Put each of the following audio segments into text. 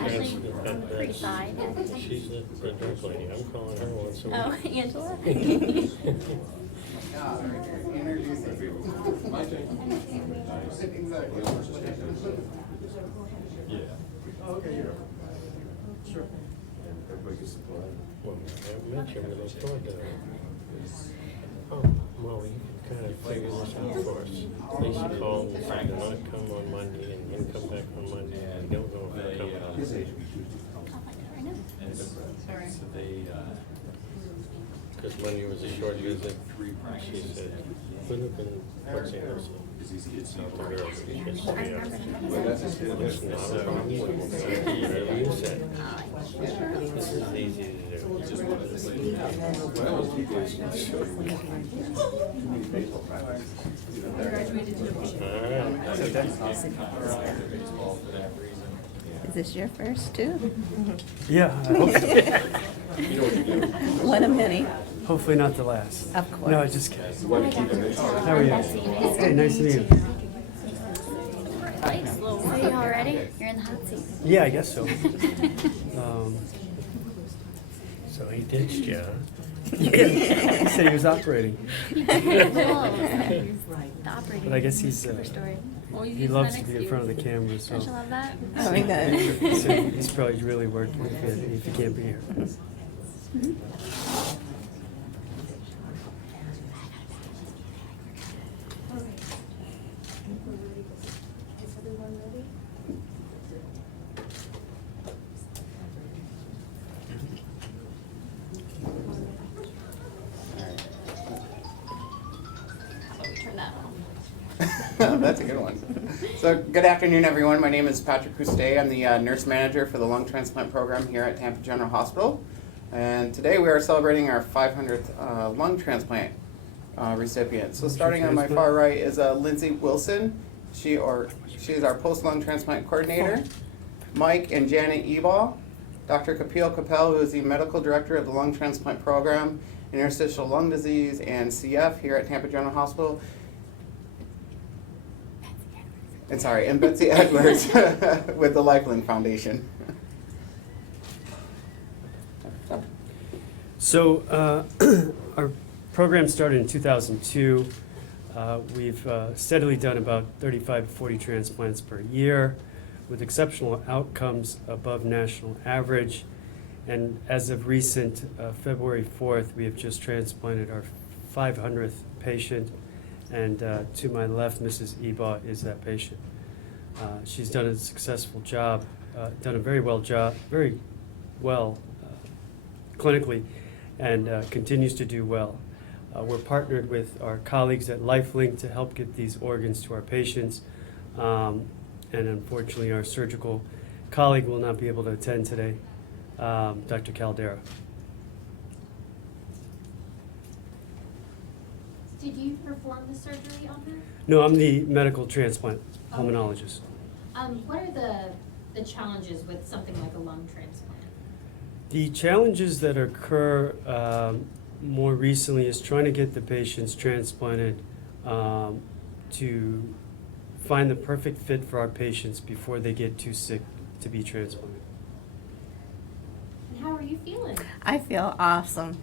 Actually, on the free side. She's the drug lady. I'm calling her once a week. Oh, Angela? Well, I met you when I started that. Oh, well, you can kind of figure this out for us. Lisa called and said they're not come on Monday and then come back on Monday. We don't know if they're coming. I'll find out right now. Sorry. Because Monday was a short visit. She said, couldn't have been, what's the other side? South America. Because, I remember him. it's not a problem. Whatever you said. This is easy to do. Is this your first too? Yeah, I hope so. One of many. Hopefully not the last. Of course. No, I just kidding. How are you? Hey, nice to meet you. So you all ready? You're in the hot seat. Yeah, I guess so. So he ditched you, huh? He said he was operating. The operating But I guess he's, super story. Well, you he use loves that to be next in front of the camera, Don't you so love that? Oh my God. so he's probably really working if he can't be here. Turn that on. That's a good one. So, good afternoon, everyone. My name is Patrick Couste. I'm the nurse manager for the lung transplant program here at Tampa General Hospital. And today we are celebrating our 500th lung transplant recipient. So, starting on my far right is Lindsay Wilson. She is our post-lung transplant coordinator. Mike and Janet Ebal. Dr. Kapil Kapel, who is the medical director of the lung transplant program, interstitial lung disease, and CF here at Tampa General Hospital. And Betsy Edwards with the Lifeline Foundation. So our program started in 2002. We've steadily done about 35 to 40 transplants per year with exceptional outcomes above national average. And as of recent, February 4th, we have just transplanted our 500th patient. And to my left, Mrs. Eba is that patient. She's done a successful job, done a very well clinically, and continues to do well. We're partnered with our colleagues at LifeLink to help get these organs to our patients. And unfortunately, our surgical colleague will not be able to attend today, Dr. Caldera. Did you perform the surgery on her? No, I'm the medical transplant pulmonologist. What are the challenges with something like a lung transplant? The challenges that occur more recently is trying to get the patients transplanted to find the perfect fit for our patients before they get too sick to be transplanted. And how are you feeling? I feel awesome.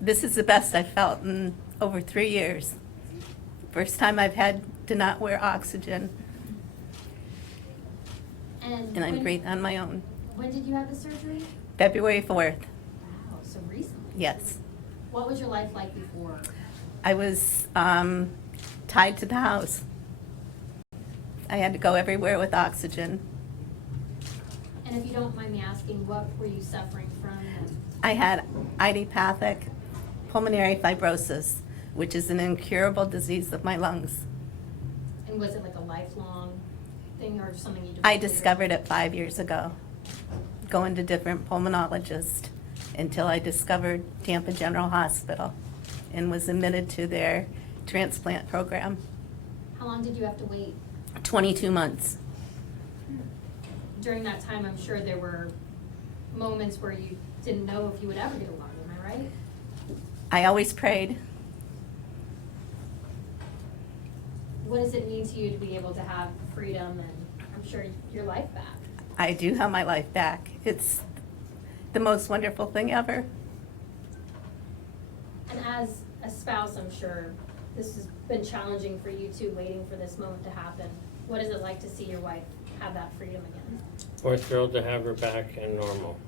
This is the best I've felt in over 3 years. First time I've had to not wear oxygen, and I breathe on my own. When did you have the surgery? February 4th, Wow, so recently. yes. What was your life like before? I was tied to the house. I had to go everywhere with oxygen. And if you don't mind me asking, what were you suffering from? I had idiopathic pulmonary fibrosis, which is an incurable disease of my lungs. And was it like a lifelong thing or something you I discovered it 5 years ago, going to different pulmonologists until I discovered Tampa General Hospital and was admitted to their transplant program. How long did you have to wait? 22 months. During that time, I'm sure there were moments where you didn't know if you would ever get a lung, am I right? I always prayed. What does it mean to you to be able to have freedom and, I'm sure, your life back? I do have my life back. It's the most wonderful thing ever. And as a spouse, I'm sure this has been challenging for you too, waiting for this moment to happen. What is it like to see your wife have that freedom again? We're thrilled to have her back and normal.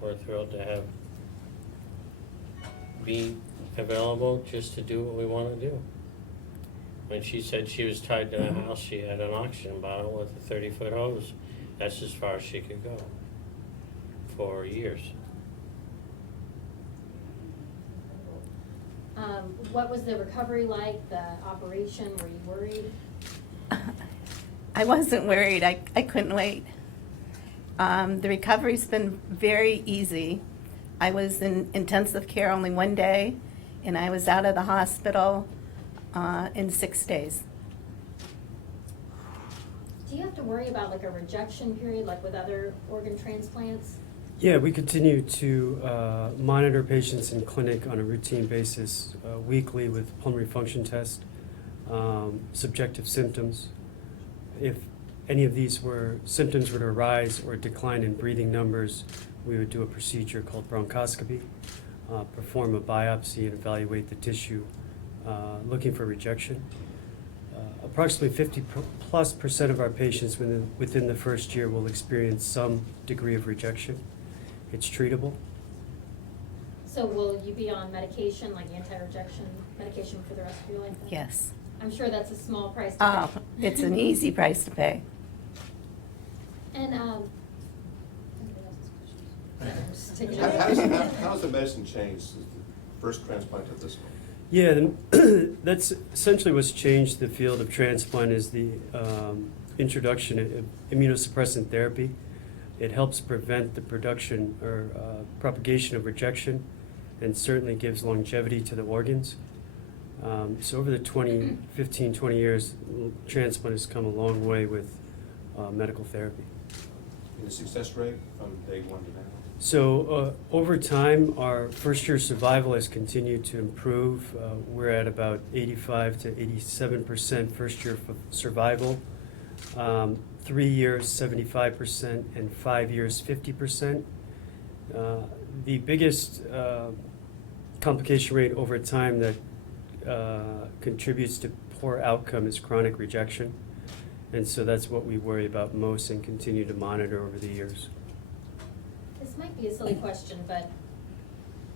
We're thrilled to be available just to do what we want to do. When she said she was tied to the house, she had an oxygen bottle with a 30-foot hose. That's as far as she could go for years. What was the recovery like, the operation? Were you worried? I wasn't worried. I couldn't wait. The recovery's been very easy. I was in intensive care only one day, and I was out of the hospital in 6 days. Do you have to worry about like a rejection period, like with other organ transplants? Yeah, we continue to monitor patients in clinic on a routine basis, weekly with pulmonary function test, subjective symptoms. If any of these symptoms were to arise or decline in breathing numbers, we would do a procedure called bronchoscopy, perform a biopsy and evaluate the tissue, looking for rejection. Approximately 50+% of our patients within the first year will experience some degree of rejection. It's treatable. So will you be on medication, like anti-rejection medication for the rest of your life? Yes. I'm sure that's a small price to pay. Oh, it's an easy price to pay. And, anybody else's questions? Just take it. How has the medicine changed since the first transplant to this one? Yeah, that's essentially what's changed the field of transplant is the introduction of immunosuppressant therapy. It helps prevent the production or propagation of rejection and certainly gives longevity to the organs. So over the 20 years, transplant has come a long way with medical therapy. And the success rate from day one to now? So over time, our first-year survival has continued to improve. We're at about 85 to 87% first-year survival. 3 years, 75%, and 5 years, 50%. The biggest complication rate over time that contributes to poor outcome is chronic rejection. And so that's what we worry about most and continue to monitor over the years. This might be a silly question, but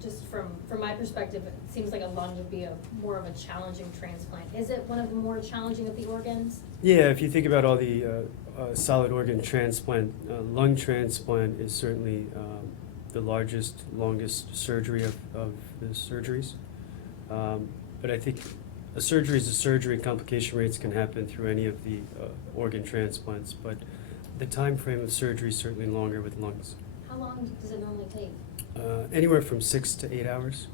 just from my perspective, it seems like a lung would be more of a challenging transplant. Is it one of the more challenging of the organs? Yeah, if you think about all the solid organ transplant, lung transplant is certainly the largest, longest surgery of the surgeries. But I think a surgery is a surgery. Complication rates can happen through any of the organ transplants, but the time frame of surgery is certainly longer with lungs. How long does it normally take? Anywhere from 6 to 8 hours.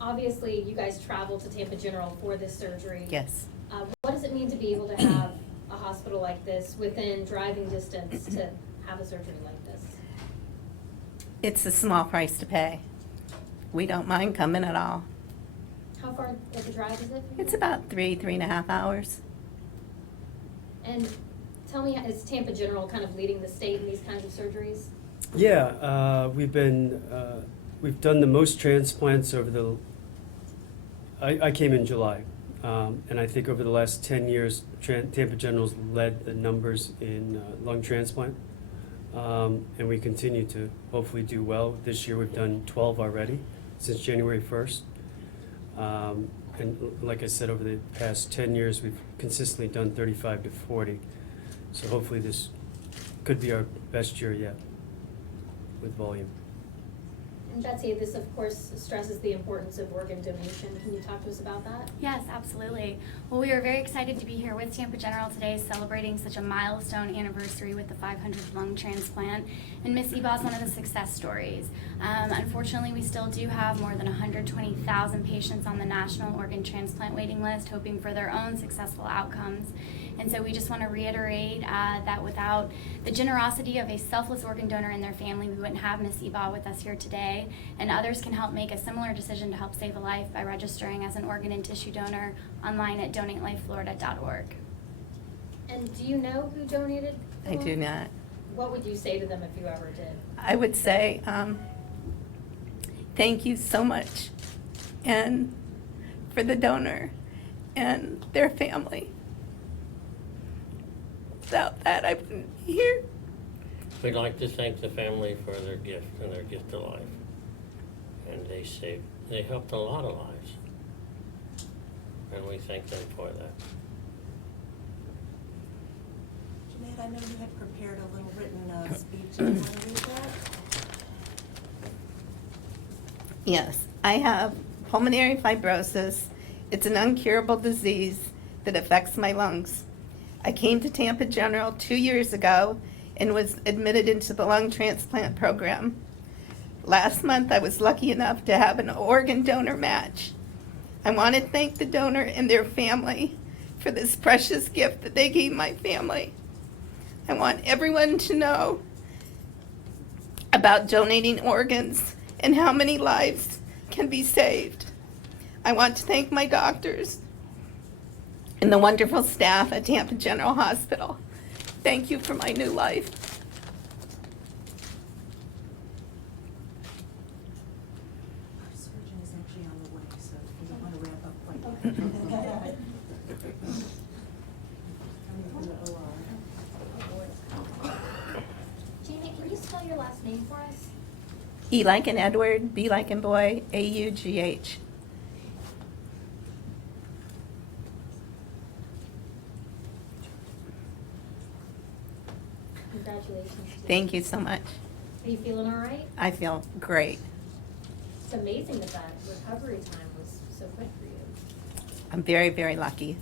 Obviously, you guys traveled to Tampa General for this surgery. Yes. What does it mean to be able to have a hospital like this within driving distance to have a surgery like this? It's a small price to pay. We don't mind coming at all. How far of a drive is it for you? It's about 3.5 hours. And tell me, is Tampa General kind of leading the state in these kinds of surgeries? Yeah, we've done the most transplants over the. I came in July, and I think over the last 10 years, Tampa General's led the numbers in lung transplant, and we continue to hopefully do well. This year we've done 12 already since January 1st, and like I said, over the past 10 years we've consistently done 35 to 40. So hopefully this could be our best year yet with volume. And Betsy, this of course stresses the importance of organ donation. Can you talk to us about that? Yes, absolutely. Well, we are very excited to be here with Tampa General today, celebrating such a milestone anniversary with the 500th lung transplant. And Miss Eba is one of the success stories. Unfortunately, we still do have more than 120,000 patients on the national organ transplant waiting list, hoping for their own successful outcomes. And so we just want to reiterate that without the generosity of a selfless organ donor and their family, we wouldn't have Miss Eba with us here today. And others can help make a similar decision to help save a life by registering as an organ and tissue donor online at donatelifeflorida.org. And do you know who donated? the I do lung? not. What would you say to them if you ever did? I would say, thank you so much, and for the donor and their family. Without that, I wouldn't be here. We'd like to thank the family for their gift and their gift of life. And they helped a lot of lives. And we thank them for that. Jeanette, I know you had prepared a little written speech. Do you want to read that? Yes, I have pulmonary fibrosis. It's an incurable disease that affects my lungs. I came to Tampa General 2 years ago and was admitted into the lung transplant program. Last month, I was lucky enough to have an organ donor match. I want to thank the donor and their family for this precious gift that they gave my family. I want everyone to know about donating organs and how many lives can be saved. I want to thank my doctors and the wonderful staff at Tampa General Hospital. Thank you for my new life. Our surgeon is actually on the way, so we don't want to wrap up quite yet. Coming from the OR. Jeannie, can you spell your last name for us? E like in Edward, B like in boy, A-U-G-H. Congratulations. Jeannie. Thank you so much. Are you feeling all right? I feel great. It's amazing that recovery time was so quick for you. I'm very, very lucky.